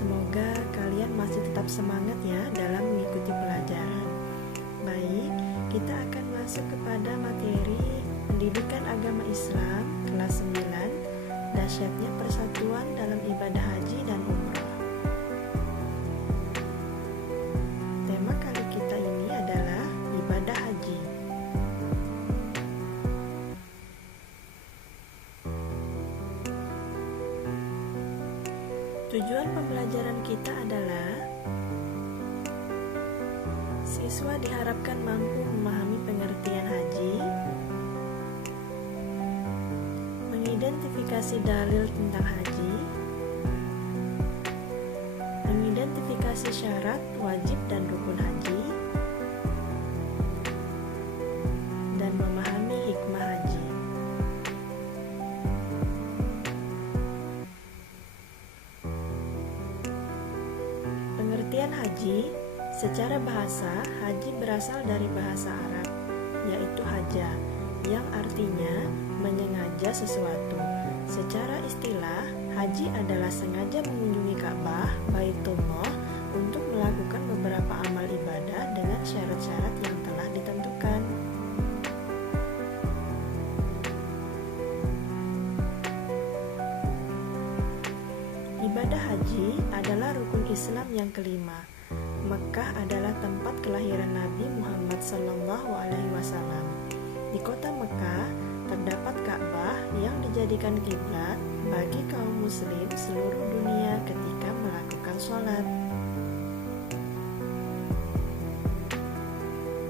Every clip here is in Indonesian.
Semoga kalian masih tetap semangat ya dalam mengikuti pelajaran. Baik, kita akan masuk kepada materi Pendidikan Agama Islam kelas 9, Dahsyatnya Persatuan dalam Ibadah Haji dan Umroh. Tema kali kita ini adalah ibadah haji. Tujuan pembelajaran kita adalah siswa diharapkan mampu memahami pengertian haji, mengidentifikasi dalil tentang haji, mengidentifikasi syarat, wajib, dan rukun haji, dan memahami hikmah haji. Pengertian haji, secara bahasa, haji berasal dari bahasa Arab, yaitu haja, yang artinya menyengaja sesuatu. Secara istilah, haji adalah sengaja mengunjungi Ka'bah, Baitullah, untuk melakukan beberapa amal ibadah dengan syarat-syarat yang telah ditentukan. Ibadah haji adalah rukun Islam yang kelima. Mekkah adalah tempat kelahiran Nabi Muhammad SAW. Di kota Mekkah terdapat Ka'bah yang dijadikan kiblat bagi kaum muslim seluruh dunia ketika melakukan sholat.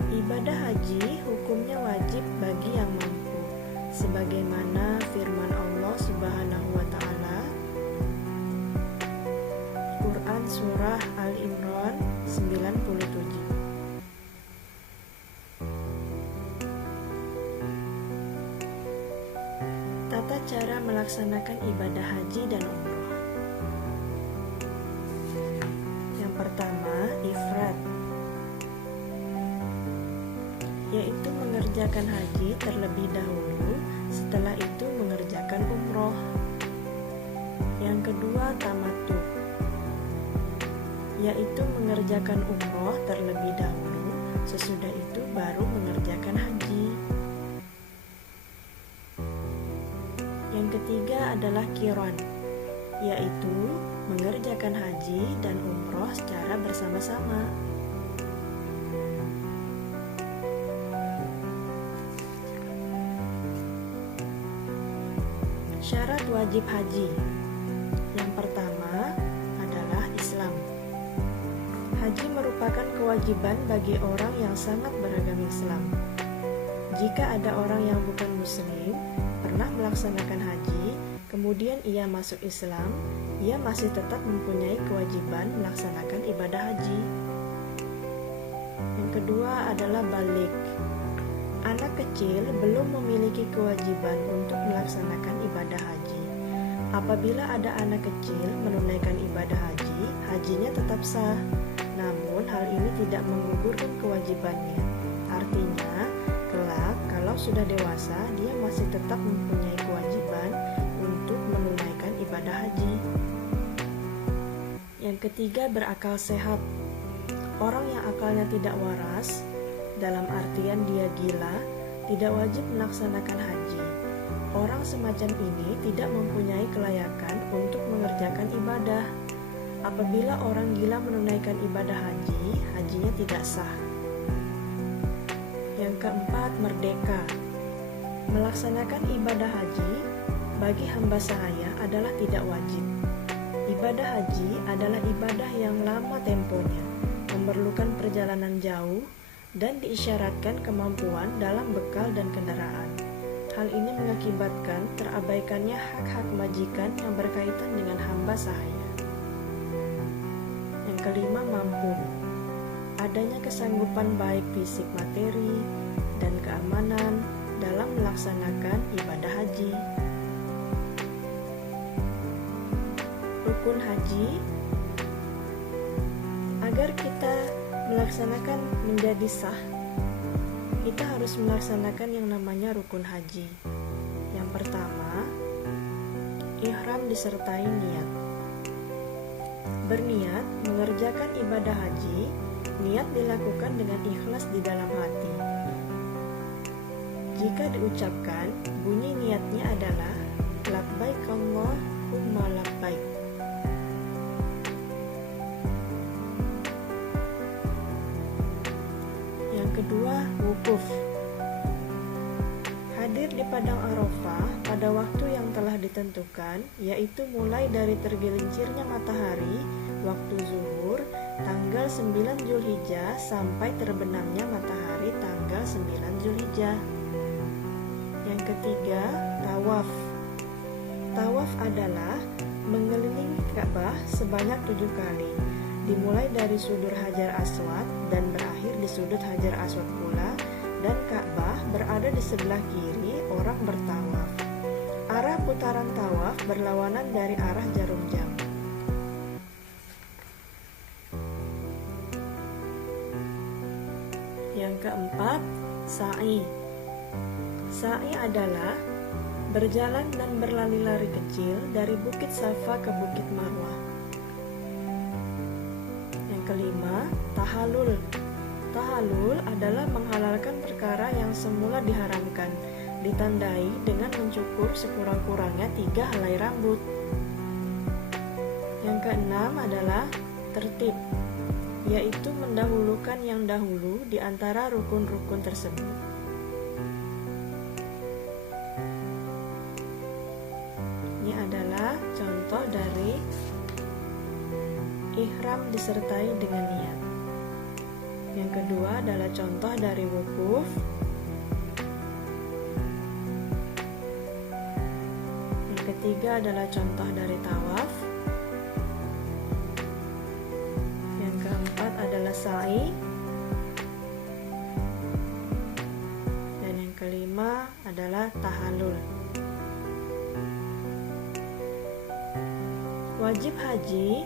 Ibadah haji hukumnya wajib bagi yang mampu, sebagaimana firman Allah Subhanahu wa Ta'ala, Quran Surah Al-Imran 97. Tata cara melaksanakan ibadah haji dan umroh. Yang pertama, ifrad, yaitu mengerjakan haji terlebih dahulu, setelah itu mengerjakan umroh. Yang kedua, tamattu, yaitu mengerjakan umroh terlebih dahulu, sesudah itu baru mengerjakan haji. Yang ketiga adalah qiran, yaitu mengerjakan haji dan umroh secara bersama-sama. Syarat wajib haji. Yang pertama adalah Islam. Haji merupakan kewajiban bagi orang yang sangat beragama Islam. Jika ada orang yang bukan muslim pernah melaksanakan haji, kemudian ia masuk Islam, ia masih tetap mempunyai kewajiban melaksanakan ibadah haji. Yang kedua adalah balik. Anak kecil belum memiliki kewajiban untuk melaksanakan ibadah haji. Apabila ada anak kecil menunaikan ibadah haji, hajinya tetap sah. Namun hal ini tidak menggugurkan kewajibannya. Artinya, kelak kalau sudah dewasa, dia masih tetap mempunyai kewajiban untuk menunaikan ibadah haji. Yang ketiga, berakal sehat. Orang yang akalnya tidak waras, dalam artian dia gila, tidak wajib melaksanakan haji. Orang semacam ini tidak mempunyai kelayakan untuk mengerjakan ibadah. Apabila orang gila menunaikan ibadah haji, hajinya tidak sah. Yang keempat, merdeka. Melaksanakan ibadah haji bagi hamba sahaya adalah tidak wajib. Ibadah haji adalah ibadah yang lama temponya, memerlukan perjalanan jauh, dan diisyaratkan kemampuan dalam bekal dan kendaraan. Hal ini mengakibatkan terabaikannya hak-hak majikan yang berkaitan dengan hamba sahaya. Yang kelima, mampu. Adanya kesanggupan baik fisik materi dan keamanan dalam melaksanakan ibadah haji. Rukun haji. Agar kita melaksanakan menjadi sah, kita harus melaksanakan yang namanya rukun haji. Yang pertama, ihram disertai niat. Berniat mengerjakan ibadah haji, niat dilakukan dengan ikhlas di dalam hati. Jika diucapkan, bunyi niatnya adalah labbaik Allahumma labbaik. Yang kedua, wukuf. Hadir di padang Arafah pada waktu yang telah ditentukan, yaitu mulai dari tergelincirnya matahari waktu zuhur tanggal 9 Zulhijjah sampai terbenamnya matahari tanggal 9 Zulhijjah. Yang ketiga, tawaf. Tawaf adalah mengelilingi Ka'bah sebanyak 7 kali, dimulai dari sudut Hajar Aswad dan berakhir di sudut Hajar Aswad pula, dan Ka'bah berada di sebelah kiri orang bertawaf. Arah putaran tawaf berlawanan dari arah jarum jam. Yang keempat, sa'i. Sa'i adalah berjalan dan berlari-lari kecil dari Bukit Safa ke Bukit Marwah. Yang kelima, tahallul. Tahallul adalah menghalalkan perkara yang semula diharamkan, ditandai dengan mencukur sekurang-kurangnya 3 helai rambut. Yang keenam adalah tertib, yaitu mendahulukan yang dahulu di antara rukun-rukun tersebut. Ini adalah contoh dari ihram disertai dengan niat. Yang kedua adalah contoh dari wukuf. Yang ketiga adalah contoh dari tawaf. Yang keempat adalah sa'i. Dan yang kelima adalah tahallul. Wajib haji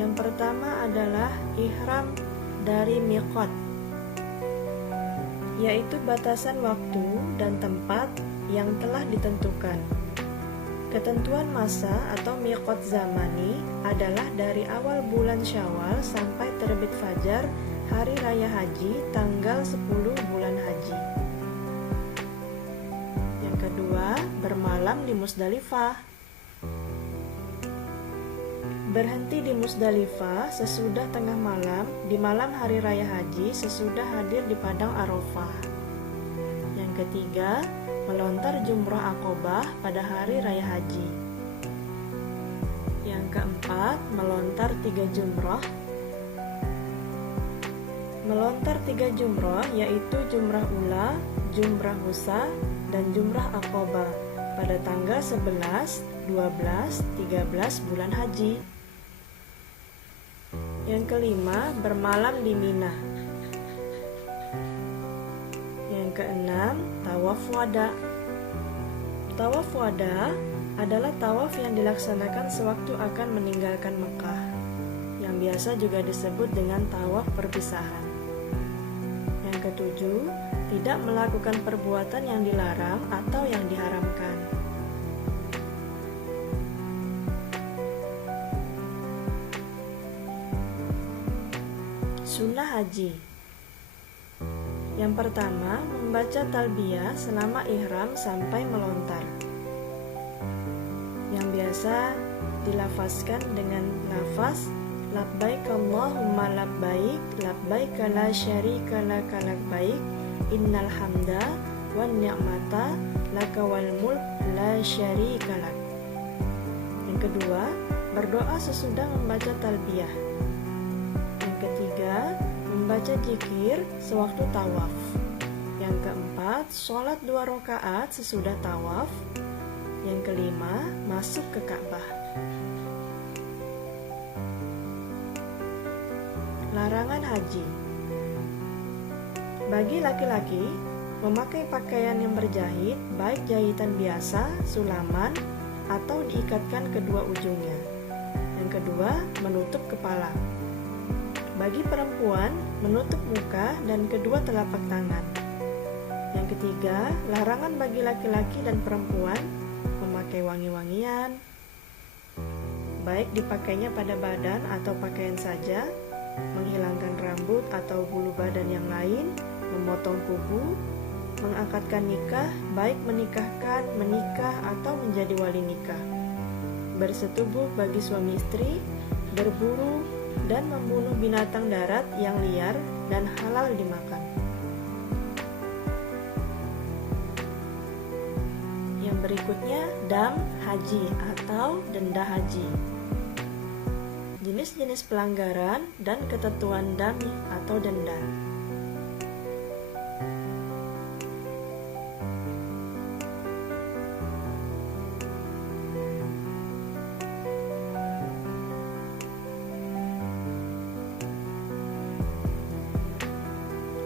yang pertama adalah ihram dari miqat, yaitu batasan waktu dan tempat yang telah ditentukan. Ketentuan masa atau miqat zamani adalah dari awal bulan Syawal sampai terbit fajar hari raya haji tanggal 10 bulan haji. Yang kedua, bermalam di Musdalifah. Berhenti di Musdalifah sesudah tengah malam di malam hari raya haji sesudah hadir di padang Arafah. Yang ketiga, melontar jumrah Aqobah pada hari raya haji. Yang keempat, melontar 3 jumrah. Melontar 3 jumrah yaitu jumrah ula, jumrah wusta, dan jumrah Aqobah pada tanggal 11, 12, 13 bulan haji. Yang kelima, bermalam di Mina. Yang keenam, tawaf wada. Tawaf wada adalah tawaf yang dilaksanakan sewaktu akan meninggalkan Mekah, yang biasa juga disebut dengan tawaf perpisahan. Yang ketujuh, tidak melakukan perbuatan yang dilarang atau yang diharamkan. Sunnah haji. Yang pertama, membaca talbiyah selama ihram sampai melontar, yang biasa dilafazkan dengan lafaz labbaik Allahumma labbaik, labbaik la syarika laka labbaik, innal hamda wan ni'mata laka wal mulk la syarika lak. Yang kedua, berdoa sesudah membaca talbiyah. Ketiga, membaca zikir sewaktu tawaf. Yang keempat, sholat 2 rakaat sesudah tawaf. Yang kelima, masuk ke Ka'bah. Larangan haji. Bagi laki-laki, memakai pakaian yang berjahit, baik jahitan biasa, sulaman, atau diikatkan kedua ujungnya. Yang kedua, menutup kepala. Bagi perempuan, menutup muka dan kedua telapak tangan. Yang ketiga, larangan bagi laki-laki dan perempuan memakai wangi-wangian, baik dipakainya pada badan atau pakaian saja, menghilangkan rambut atau bulu badan yang lain, memotong kuku, mengakadkan nikah, baik menikahkan, menikah, atau menjadi wali nikah, bersetubuh bagi suami istri, berburu, dan membunuh binatang darat yang liar dan halal dimakan. Yang berikutnya, dam haji atau denda haji. Jenis-jenis pelanggaran dan ketentuan dam atau denda.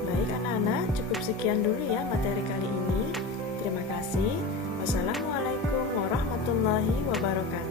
Baik anak-anak, cukup sekian dulu ya materi kali ini. Terima kasih. Wassalamualaikum warahmatullahi wabarakatuh.